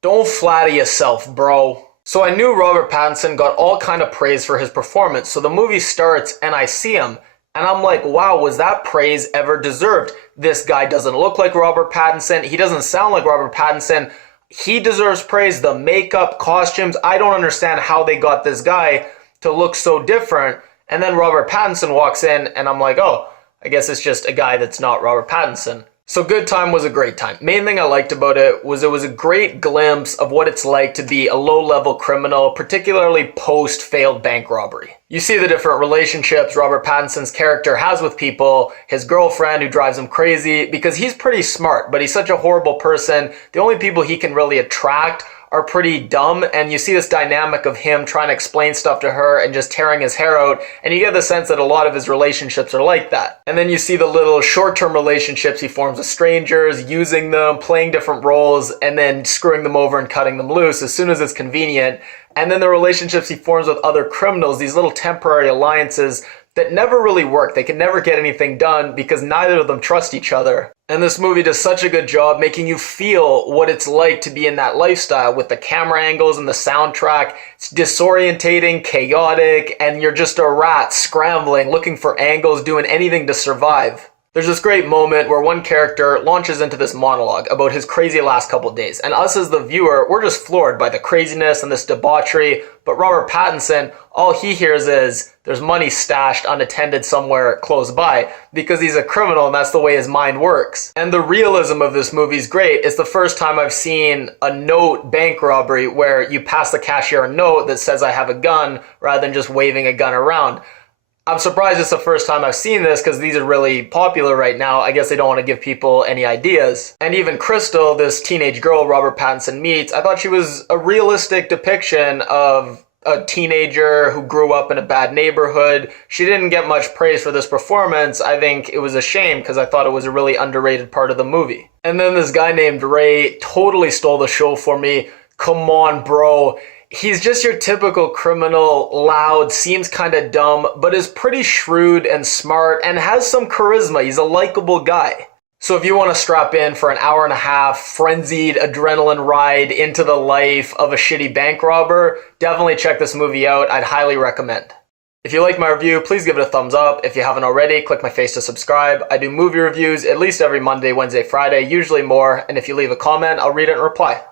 Don't flatter yourself, bro. So I knew Robert Pattinson got all kind of praise for his performance, so the movie starts and I see him, and I'm like, wow, was that praise ever deserved? This guy doesn't look like Robert Pattinson, he doesn't sound like Robert Pattinson, he deserves praise, the makeup, costumes, I don't understand how they got this guy to look so different, and then Robert Pattinson walks in, and I'm like, oh, I guess it's just a guy that's not Robert Pattinson. So Good Time was a great time. Main thing I liked about it was a great glimpse of what it's like to be a low-level criminal, particularly post-failed bank robbery. You see the different relationships Robert Pattinson's character has with people, his girlfriend who drives him crazy, because he's pretty smart, but he's such a horrible person. The only people he can really attract are pretty dumb, and you see this dynamic of him trying to explain stuff to her and just tearing his hair out, and you get the sense that a lot of his relationships are like that. And then you see the little short-term relationships he forms with strangers, using them, playing different roles, and then screwing them over and cutting them loose as soon as it's convenient. And then the relationships he forms with other criminals, these little temporary alliances that never really work. They can never get anything done because neither of them trust each other. And this movie does such a good job making you feel what it's like to be in that lifestyle with the camera angles and the soundtrack. It's disorientating, chaotic, and you're just a rat scrambling, looking for angles, doing anything to survive. There's this great moment where one character launches into this monologue about his crazy last couple days, and us as the viewer, we're just floored by the craziness and this debauchery, but Robert Pattinson, all he hears is, there's money stashed unattended somewhere close by, because he's a criminal and that's the way his mind works. And the realism of this movie is great. It's the first time I've seen a note bank robbery where you pass the cashier a note that says I have a gun, rather than just waving a gun around. I'm surprised it's the first time I've seen this because these are really popular right now. I guess they don't want to give people any ideas. And even Crystal, this teenage girl Robert Pattinson meets, I thought she was a realistic depiction of a teenager who grew up in a bad neighborhood. She didn't get much praise for this performance. I think it was a shame because I thought it was a really underrated part of the movie. And then this guy named Ray totally stole the show for me. Come on, bro. He's just your typical criminal, loud, seems kind of dumb, but is pretty shrewd and smart and has some charisma. He's a likable guy. So if you want to strap in for an hour and a half, frenzied adrenaline ride into the life of a shitty bank robber, definitely check this movie out. I'd highly recommend. If you like my review, please give it a thumbs up. If you haven't already, click my face to subscribe. I do movie reviews at least every Monday, Wednesday, Friday, usually more, and if you leave a comment, I'll read it and reply.